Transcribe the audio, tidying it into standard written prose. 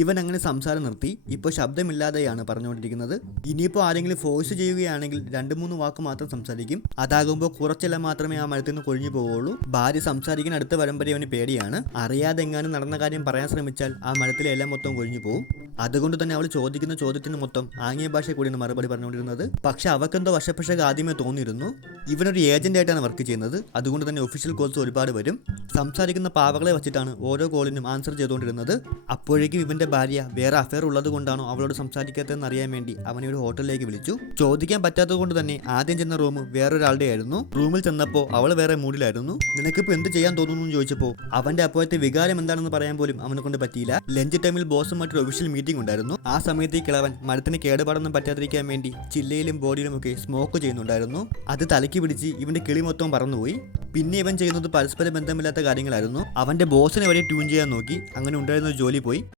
ഇവൻ അങ്ങനെ സംസാരം നിർത്തി. ഇപ്പോൾ ശബ്ദമില്ലാതെയാണ് പറഞ്ഞുകൊണ്ടിരിക്കുന്നത്. ഇനിയിപ്പോൾ ആരെങ്കിലും ഫോഴ്സ് ചെയ്യുകയാണെങ്കിൽ 2-3 വാക്ക് മാത്രം സംസാരിക്കും. അതാകുമ്പോൾ കുറച്ചെല്ലാം മാത്രമേ ആ മരത്തിൽ നിന്ന് കൊഴിഞ്ഞു പോവുള്ളൂ. ഭാര്യ സംസാരിക്കാൻ അടുത്ത് വരുമ്പോഴേ അവന് പേടിയാണ്. അറിയാതെ എങ്ങാനും നടന്ന കാര്യം പറയാൻ ശ്രമിച്ചാൽ ആ മരത്തിലെ എല്ലാം മൊത്തം കൊഴിഞ്ഞു പോകും. അതുകൊണ്ട് തന്നെ അവൾ ചോദിക്കുന്ന ചോദ്യത്തിന് മൊത്തം ആംഗ്യ ഭാഷ കൂടിയാണ് മറുപടി പറഞ്ഞുകൊണ്ടിരുന്നത്. പക്ഷെ അവക്കെന്തോ വശപ്പശക ആദ്യമേ തോന്നിയിരുന്നു. ഇവനൊരു ഏജന്റ് ആയിട്ടാണ് വർക്ക് ചെയ്യുന്നത്. അതുകൊണ്ട് തന്നെ ഒഫീഷ്യൽ കോൾസ് ഒരുപാട് വരും. സംസാരിക്കുന്ന പാവകളെ വെച്ചിട്ടാണ് ഓരോ കോളിനും ആൻസർ ചെയ്തുകൊണ്ടിരുന്നത്. അപ്പോഴേക്കും ഇവന്റെ ഭാര്യ വേറെ അഫെയർ ഉള്ളത് കൊണ്ടാണോ അവളോട് സംസാരിക്കാത്തതെന്ന് അറിയാൻ വേണ്ടി അവനെ ഒരു ഹോട്ടലിലേക്ക് വിളിച്ചു. ചോദിക്കാൻ പറ്റാത്തത് കൊണ്ട് തന്നെ ആദ്യം ചെന്ന റൂം വേറൊരാളുടെ ആയിരുന്നു. റൂമിൽ ചെന്നപ്പോൾ അവൾ വേറെ മൂഡിലായിരുന്നു. നിനക്കിപ്പോൾ എന്ത് ചെയ്യാൻ തോന്നുന്നു എന്ന് ചോദിച്ചപ്പോൾ അവന്റെ അപ്പോഴത്തെ വികാരം എന്താണെന്ന് പറയാൻ പോലും അവനെ കൊണ്ട് പറ്റിയില്ല. ലഞ്ച് ടൈമിൽ ബോസുമായിട്ടൊരു ഒഫീഷ്യൽ മീറ്റിംഗ് ഉണ്ടായിരുന്നു. ആ സമയത്ത് ഈ കിളവൻ മരത്തിന് കേടുപാടൊന്നും പറ്റാതിരിക്കാൻ വേണ്ടി ചില്ലയിലും ബോഡിയിലും ഒക്കെ സ്മോക്ക് ചെയ്യുന്നുണ്ടായിരുന്നു. അത് തലയ്ക്ക് പിടിച്ച് ഇവന്റെ കിളി മൊത്തം പറന്നുപോയി. പിന്നെ ഇവൻ ചെയ്യുന്നത് പരസ്പര ബന്ധമില്ലാത്ത കാര്യങ്ങളായിരുന്നു. അവന്റെ ബോസിനെ വരെ ട്യൂൺ ചെയ്യാൻ നോക്കി. അങ്ങനെ ഉണ്ടായിരുന്ന ജോലി പോയി.